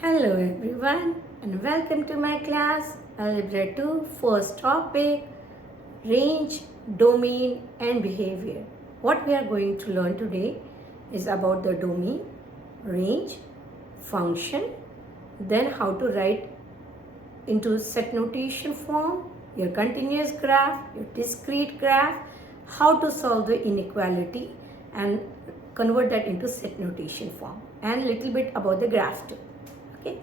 Hello everyone and welcome to my class Algebra 2 first topic range, domain and behavior. What we are going to learn today is about the domain, range, function, then how to write into set notation form, your continuous graph, your discrete graph, how to solve the inequality and convert that into set notation form, and little bit about the graph too. Okay,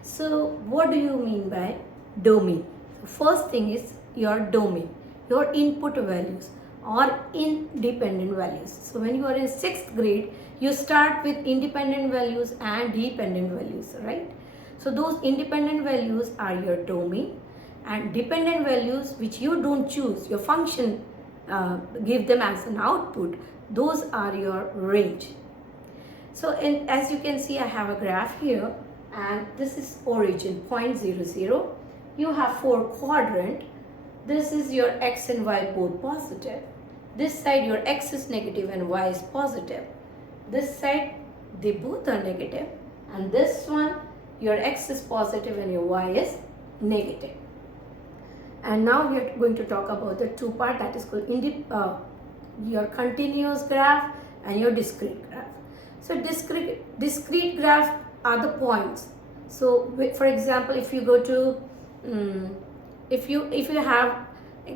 so what do you mean by domain? First thing is your domain, your input values or independent values. So when you are in 6th grade, you start with independent values and dependent values, right? So those independent values are your domain, and dependent values which you don't choose, your function give them as an output, those are your range. So as you can see, I have a graph here, and this is origin point 0 0. You have 4 quadrant. This is your x and y both positive. This side your x is negative and y is positive. This side they both are negative, and this one your x is positive and your y is negative. And now we are going to talk about the two part, that is called your continuous graph and your discrete graph. So discrete graph are the points. So for example, if you go to if you have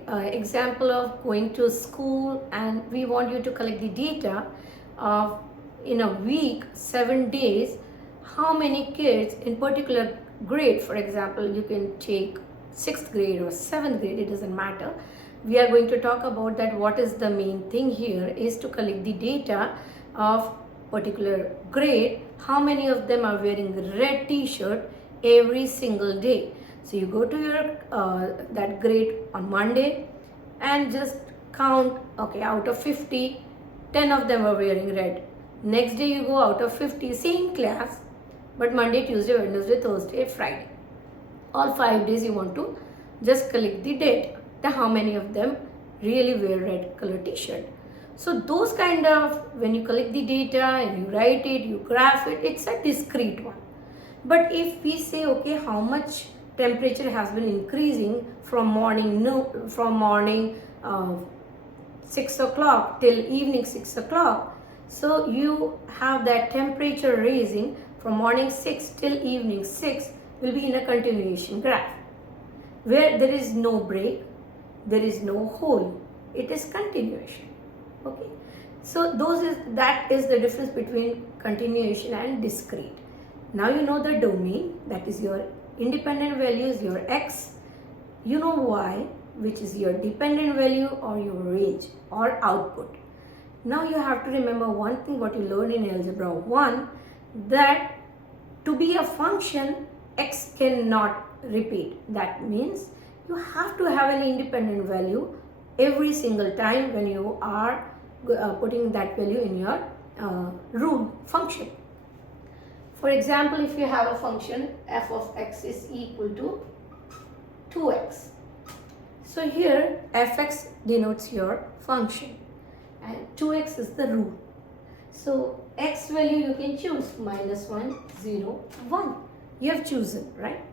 example of going to school and we want you to collect the data of in a week 7 days, how many kids in particular grade, for example you can take 6th grade or 7th grade, it doesn't matter. We are going to talk about that. What is the main thing here is to collect the data of particular grade, how many of them are wearing the red t-shirt every single day. So you go to your that grade on Monday and just count, okay, out of 50, 10 of them are wearing red. Next day you go, out of 50, same class, but Monday, Tuesday, Wednesday, Thursday, Friday, all 5 days you want to just collect the data, how many of them really wear red color t-shirt. So those kind of, when you collect the data and you write it, you graph it, it's a discrete one. But if we say, okay, how much temperature has been increasing from morning 6 o'clock till evening 6 o'clock, so you have that temperature raising from morning 6 till evening 6 will be in a continuation graph where there is no break, there is no hole, it is continuation. Okay, so that is the difference between continuation and discrete. Now you know the domain, that is your independent values, your x. You know y, which is your dependent value or your range or output. Now you have to remember one thing what you learned in Algebra 1, that to be a function, x cannot repeat. That means you have to have an independent value every single time when you are putting that value in your rule function. For example, if you have a function f of x is equal to 2x. So here fx denotes your function and 2x is the rule. So x value you can choose -1, 0, 1. You have chosen, right?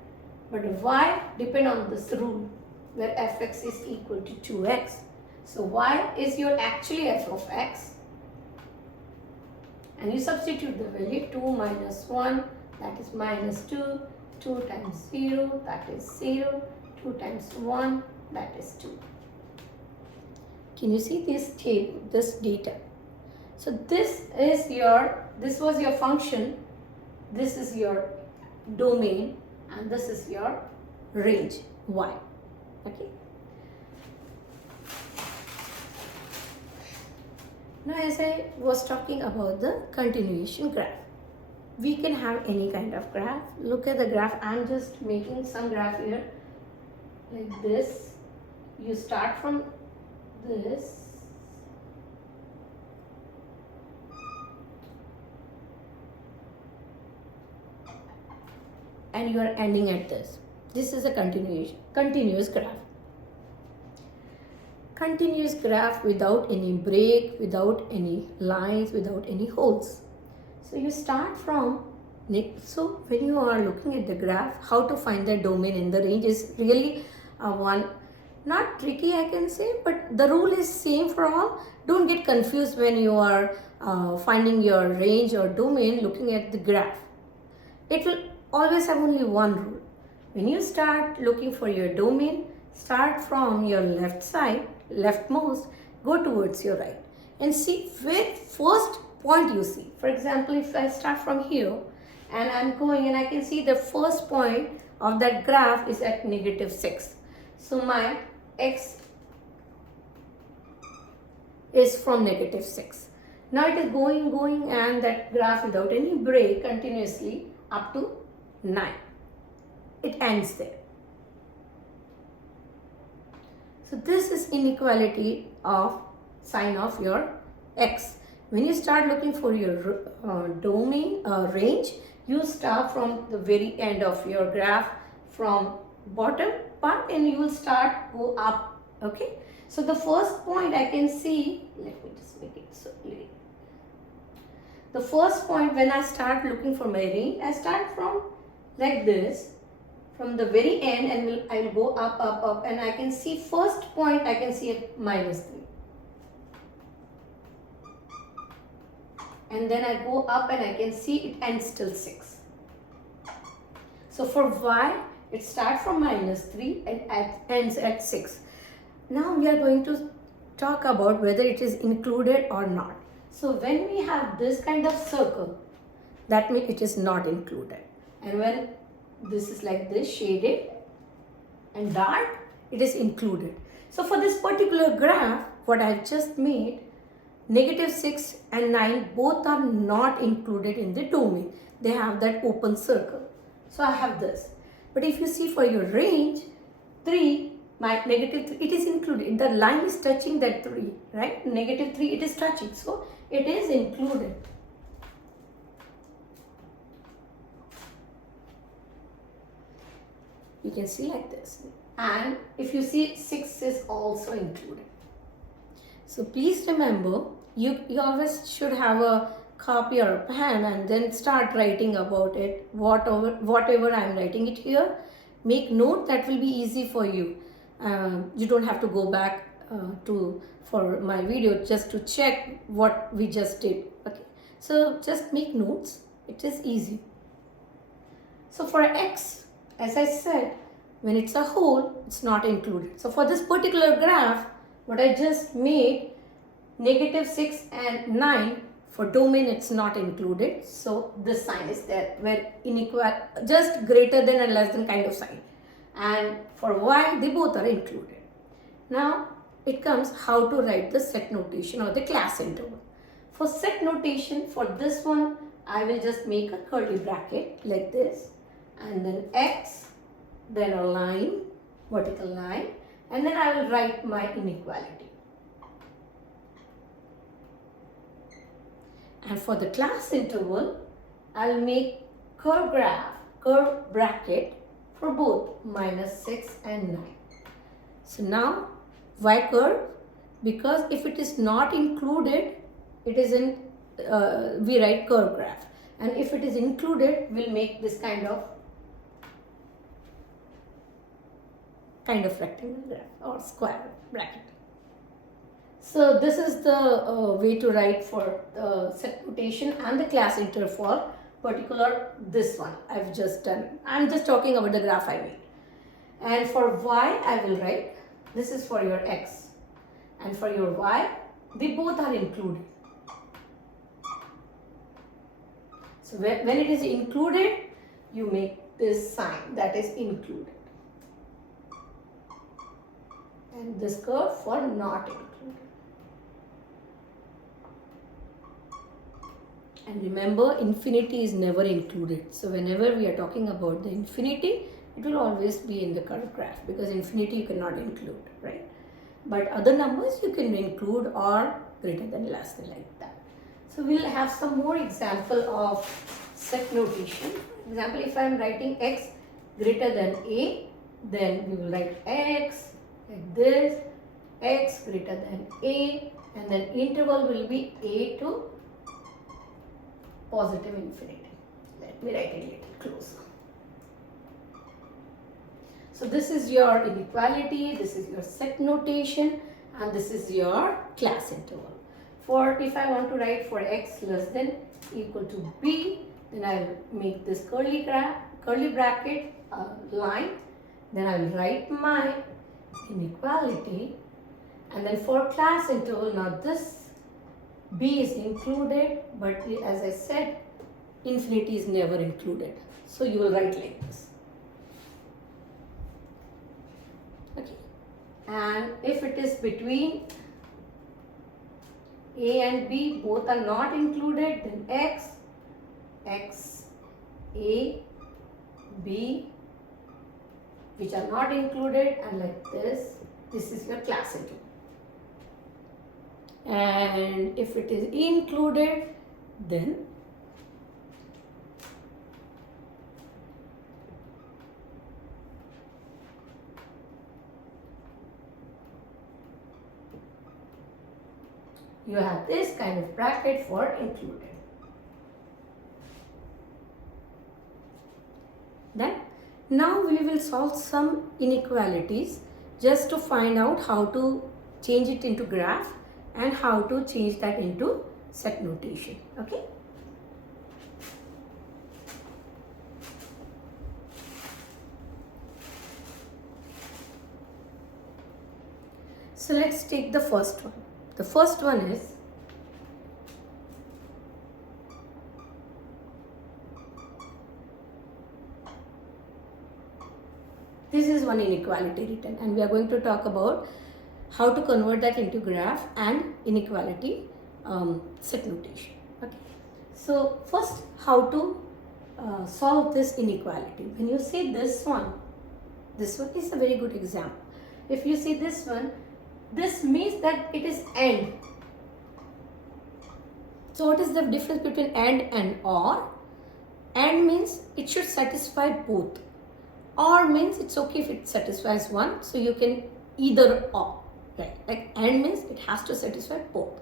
But y depend on this rule where fx is equal to 2x. So y is your actually f of x, and you substitute the value 2 minus 1, that is -2, 2 times 0, that is 0, 2 times 1, that is 2. Can you see this table, this data? So this was your function, this is your domain, and this is your range y. Okay. Now as I was talking about the continuation graph, we can have any kind of graph. Look at the graph. I'm just making some graph here like this. You start from this and you are ending at this. This is a continuous graph. Continuous graph without any break, without any lines, without any holes. So you start from So when you are looking at the graph, how to find the domain in the range is really one not tricky, I can say, but the rule is same for all. Don't get confused when you are finding your range or domain looking at the graph. It will always have only one rule. When you start looking for your domain, start from your left side, leftmost, go towards your right and see where first point you see. For example, if I start from here and I'm going and I can see the first point of that graph is at -6. So my x is from -6. Now it is going and that graph without any break continuously up to 9. It ends there. So this is inequality of sign of your x. When you start looking for your domain range, you start from the very end of your graph from bottom part and you will start go up. Okay. So the first point I can see, let me just make it so clear. The first point when I start looking for my range, I start from like this, from the very end, and I will go up and I can see first point I can see at -3. And then I go up and I can see it ends till 6. So for y, it starts from -3 and ends at 6. Now we are going to talk about whether it is included or not. So when we have this kind of circle, that means it is not included. And when this is like this, shaded and dark, it is included. So for this particular graph, what I have just made, -6 and 9 both are not included in the domain. They have that open circle. So I have this. But if you see for your range, 3, my -3, it is included. The line is touching that 3, right? -3, it is touching. So it is included. You can see like this. And if you see 6 is also included. So please remember, you always should have a copy or a pen and then start writing about it. Whatever I am writing it here, make note. That will be easy for you. You don't have to go back for my video just to check what we just did. Okay, so just make notes. It is easy. So for x, as I said, when it's a whole, it's not included. So for this particular graph, what I just made, -6 and 9, for domain it's not included. So this sign is there, where inequal, just greater than and less than kind of sign. And for y, they both are included. Now it comes how to write the set notation or the class interval. For set notation, for this one, I will just make a curly bracket like this, and then x, then a line, vertical line, and then I will write my inequality. And for the class interval, I'll make curve bracket for both -6 and 9. So now, why curve? Because if it is not included, it isn't, we write curve graph. And if it is included, we'll make this kind of rectangle graph or square bracket. So this is the way to write for the set notation and the class interval for particular this one I've just done. I'm just talking about the graph I made. And for y, I will write, this is for your x, and for your y, they both are included. So when it is included, you make this sign, that is included. And this curve for not included. And remember, infinity is never included. So whenever we are talking about the infinity, it will always be in the curve graph, because infinity you cannot include, right? But other numbers you can include, or greater than, less than, like that. So we'll have some more example of set notation. For example, if I am writing x greater than a, then we will write x like this, x greater than a, and then interval will be a to positive infinity. Let me write it a little closer. So this is your inequality, this is your set notation, and this is your class interval. For if I want to write for x less than equal to b, then I will make this curly bracket line. Then I will write my inequality, and then for class interval, now this b is included, but as I said, infinity is never included. So you will write like this. Okay, and if it is between a and b, both are not included, then x, a, b, which are not included, and like this is your class interval. And if it is included, then you have this kind of bracket for included. Then now we will solve some inequalities just to find out how to change it into graph and how to change that into set notation. Okay. So let's take the first one. The first one is this is one inequality written, and we are going to talk about how to convert that into graph and inequality set notation. Okay. So first, how to solve this inequality. When you see this one is a very good example. If you see this one, this means that it is AND. So what is the difference between and OR? AND means it should satisfy both. OR means it's okay if it satisfies one, so you can either or. Right? Like AND means it has to satisfy both.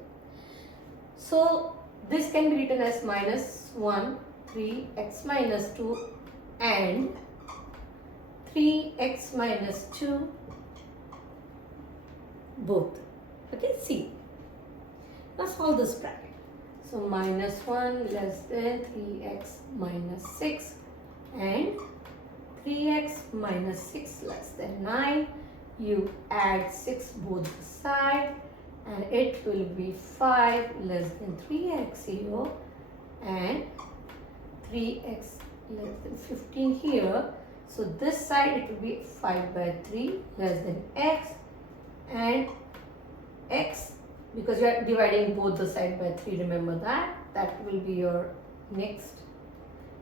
So this can be written as -1 3x minus 2 and 3x minus 2 both. Okay, see. Now solve this bracket. So -1 less than 3x minus 6 and 3x minus 6 less than 9. You add 6 both the side, and it will be 5 less than 3x here and 3x less than 15 here. So this side it will be 5 by 3 less than x, and x, because you are dividing both the side by 3, remember that will be your next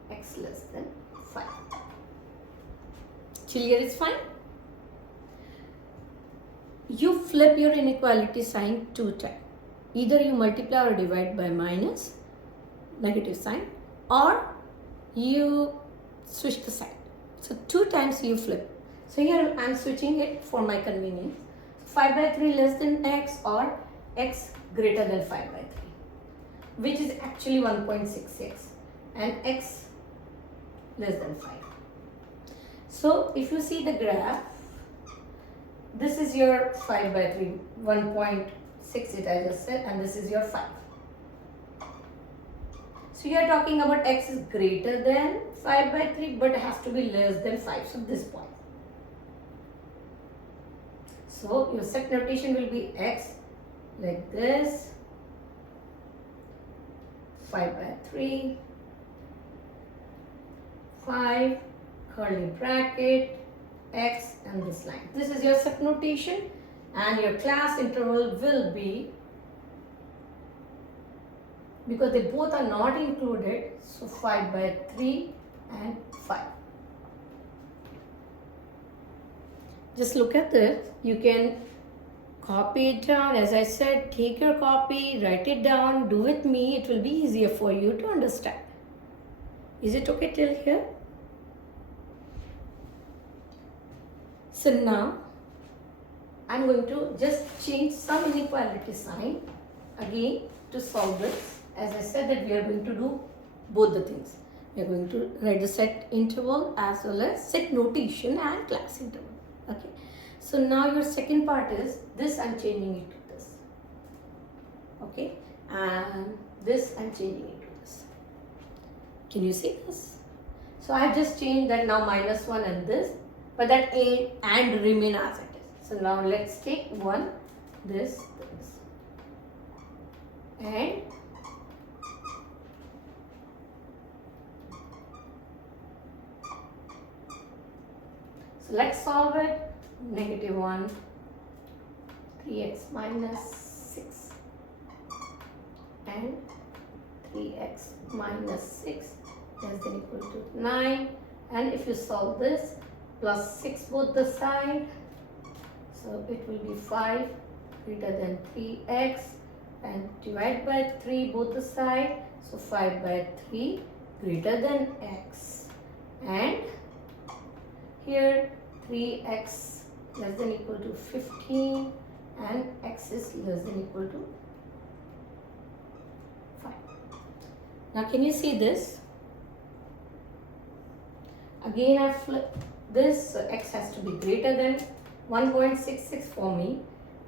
x less than 5. Clear is fine. You flip your inequality sign 2 times. Either you multiply or divide by minus, negative sign, or you switch the sign. So 2 times you flip. So here I am switching it for my convenience. 5 by 3 less than x or x greater than 5 by 3, which is actually 1.66, and x less than 5. So if you see the graph, this is your 5 by 3, 1.6 it I just said, and this is your 5. So you are talking about x is greater than 5 by 3, but it has to be less than 5, so this point. So your set notation will be x like this, 5 by 3, 5, curly bracket, x, and this line. This is your set notation, and your class interval will be, because they both are not included, so 5 by 3 and 5. Just look at this. You can copy it down. As I said, take your copy, write it down, do with me. It will be easier for you to understand. Is it okay till here? So now, I'm going to just change some inequality sign again to solve this. As I said that we are going to do both the things. We are going to write the set interval as well as set notation and class interval. Okay. So now your second part is this, I'm changing it to this. Okay. And this I'm changing it to this. Can you see this? So I have just changed that now -1 and this, but that and remain as it is. So now let's take one, this, and so let's solve it. -1, 3x minus 6 and 3x minus 6 less than equal to 9, and if you solve this, plus 6 both the side, so it will be 5 greater than 3x, and divide by 3 both the side, so 5 by 3 greater than x, and here 3x less than equal to 15 and x is less than equal to 5. Now can you see this? Again I flip this, so x has to be greater than 1.66 for me,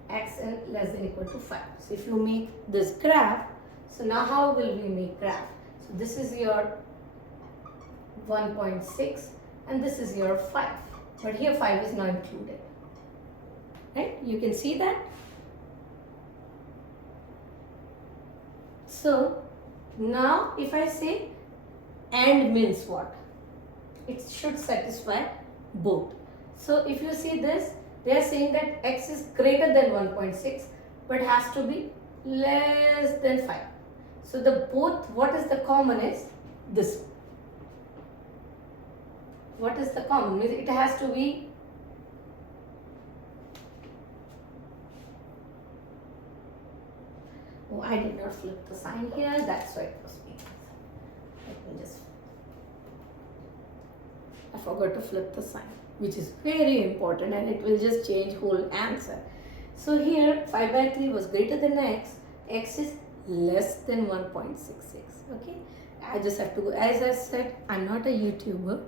x and less than equal to 5. So if you make this graph, so now how will we make graph? So this is your 1.6 and this is your 5, but here 5 is not included. Right? You can see that. So now if I say and means what? It should satisfy both. So if you see this, they are saying that x is greater than 1.6 but has to be less than 5. So the both, what is the common is this. What is the common? Means it has to be oh, I did not flip the sign here, that's why it was being. Let me just, I forgot to flip the sign, which is very important and it will just change whole answer. So here 5 by 3 was greater than x is less than 1.66. Okay, I just have to go, as I said, I'm not a YouTuber,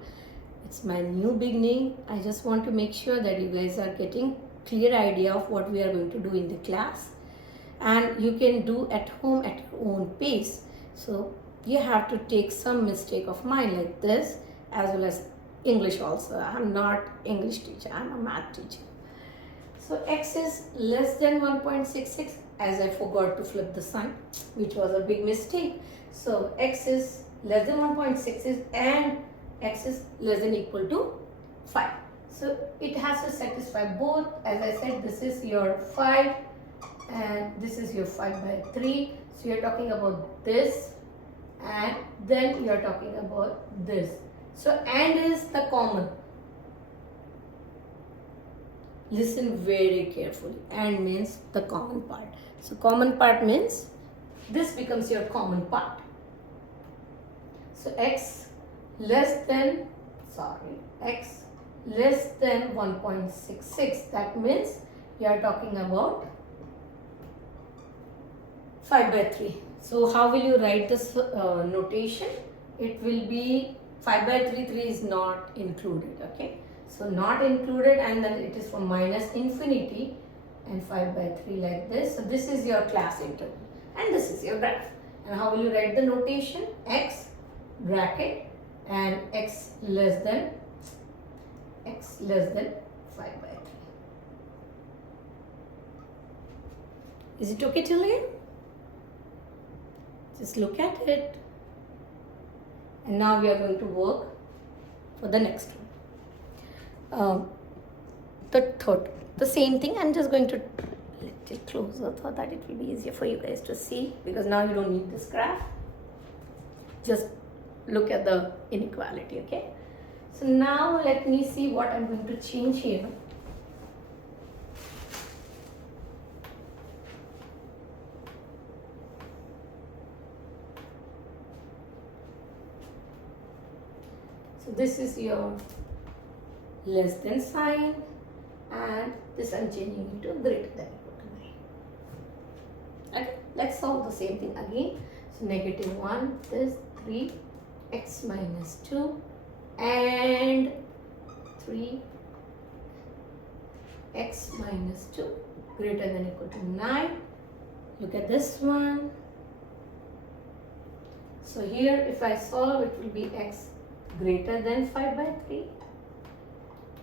it's my new beginning. I just want to make sure that you guys are getting clear idea of what we are going to do in the class, and you can do at home at your own pace. So you have to take some mistake of mine like this, as well as English also. I'm not English teacher, I'm a math teacher. So x is less than 1.66, as I forgot to flip the sign, which was a big mistake. So x is less than 1.66 and x is less than equal to 5. So it has to satisfy both. As I said, this is your 5 and this is your 5 by 3. So you're talking about this and then you're talking about this. So and is the common. Listen very carefully. And means the common part. So common part means this becomes your common part. So x less than 1.66, that means you are talking about 5 by 3. So how will you write this notation? It will be 5 by 3, 3 is not included. Okay, so not included, and then it is from minus infinity and 5 by 3 like this. So this is your class interval and this is your graph. And how will you write the notation? X bracket and x less than 5 by 3. Is it okay till here? Just look at it. And now we are going to work for the next one. The third, the same thing. I'm just going to let it closer so that it will be easier for you guys to see, because now you don't need this graph. Just look at the inequality. Okay, so now let me see what I'm going to change here. So this is your less than sign and this I'm changing it to greater than equal to 9. Okay, let's solve the same thing again. So -1, this 3 x minus 2 and 3 x minus 2 greater than equal to 9. Look at this one. So here if I solve, it will be x greater than 5 by 3,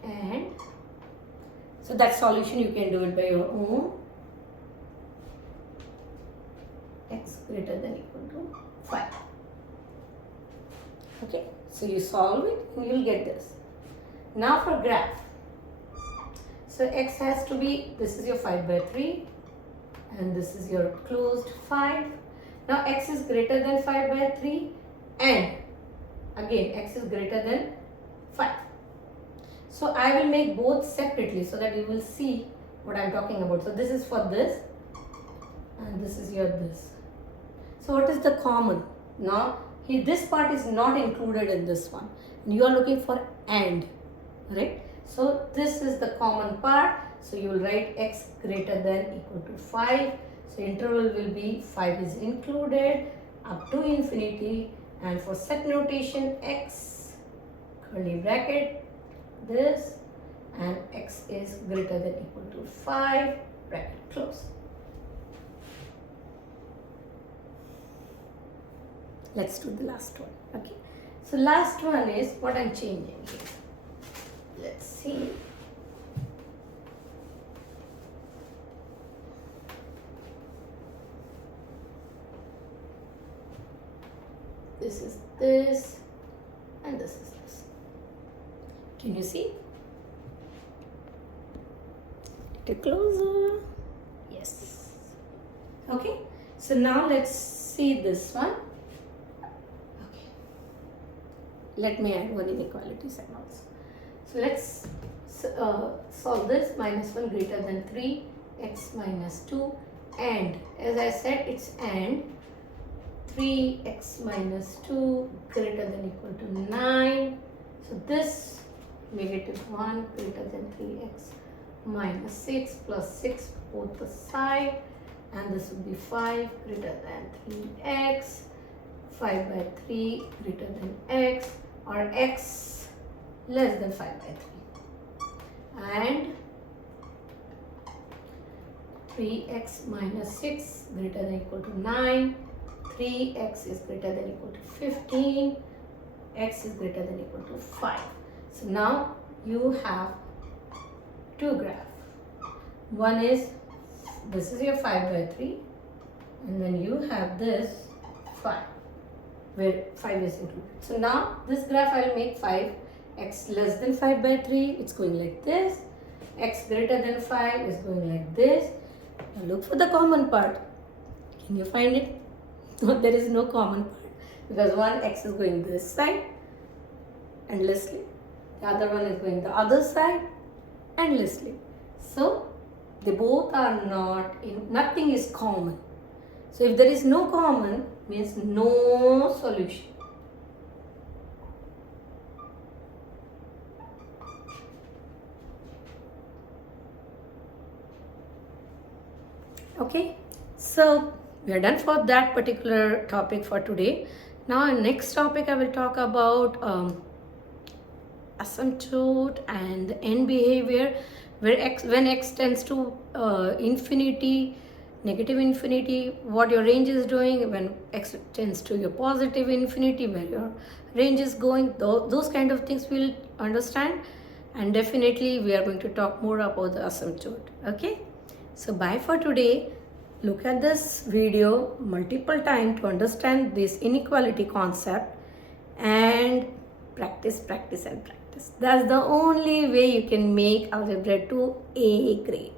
and so that solution you can do it by your own. X greater than equal to 5. Okay, so you solve it and you will get this. Now for graph. So x has to be, this is your 5 by 3 and this is your closed 5. Now x is greater than 5 by 3 and again x is greater than 5. So I will make both separately so that you will see what I am talking about. So this is for this and this is your this. So what is the common? Now here this part is not included in this one. You are looking for and, right? So this is the common part. So you will write x greater than equal to 5. So interval will be 5 is included up to infinity, and for set notation x curly bracket this and x is greater than equal to 5 bracket close. Let's do the last one. Okay, so last one is what I'm changing here. Let's see. This is this and this is this. Can you see? Get closer. Yes. Okay. So now let's see this one. Okay. Let me add one inequality sign also. So let's solve this. Minus 1 greater than 3, x minus 2, and as I said, it's and 3x minus 2 greater than equal to 9. So this negative 1 greater than 3x minus 6 plus 6 both the side, and this will be 5 greater than 3x, 5 by 3 greater than x, or x less than 5 by 3, and 3x minus 6 greater than equal to 9, 3x is greater than equal to 15, x is greater than equal to 5. So now you have two graphs. One is, this is your 5 by 3, and then you have this 5 where 5 is included. So now this graph I will make 5, x less than 5 by 3, it's going like this, x greater than 5 is going like this. Now look for the common part. Can you find it? No, there is no common part, because one x is going this side endlessly, the other one is going the other side endlessly. So they both are not in, nothing is common. So if there is no common, means no solution. Okay, so we are done for that particular topic for today. Now next topic I will talk about asymptote and the end behavior, where when x tends to infinity, negative infinity, what your range is doing, when x tends to your positive infinity, where your range is going, those kind of things we'll understand, and definitely we are going to talk more about the asymptote. Okay, so bye for today. Look at this video multiple times to understand this inequality concept, and practice, practice and practice. That's the only way you can make Algebra 2 A grade.